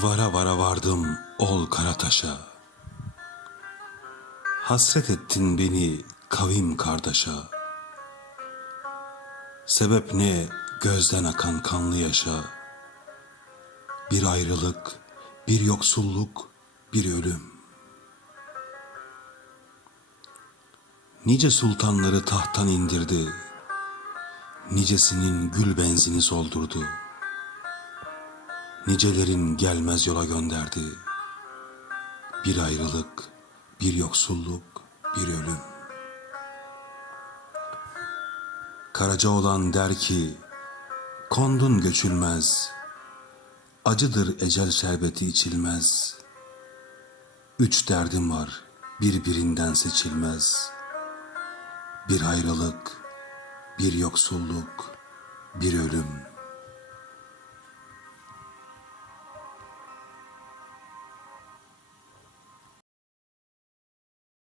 Vara vara vardım ol Karataş'a. Hasret ettin beni kavim kardeşa. Sebep ne gözden akan kanlı yaşa. Bir ayrılık, bir yoksulluk, bir ölüm. Nice sultanları tahttan indirdi. Nicesinin gül benzini soldurdu. Nicelerin gelmez yola gönderdi. Bir ayrılık, bir yoksulluk, bir ölüm. Karaca olan der ki, kondun göçülmez. Acıdır ecel şerbeti içilmez. Üç derdim var, birbirinden seçilmez. Bir ayrılık, bir yoksulluk, bir ölüm.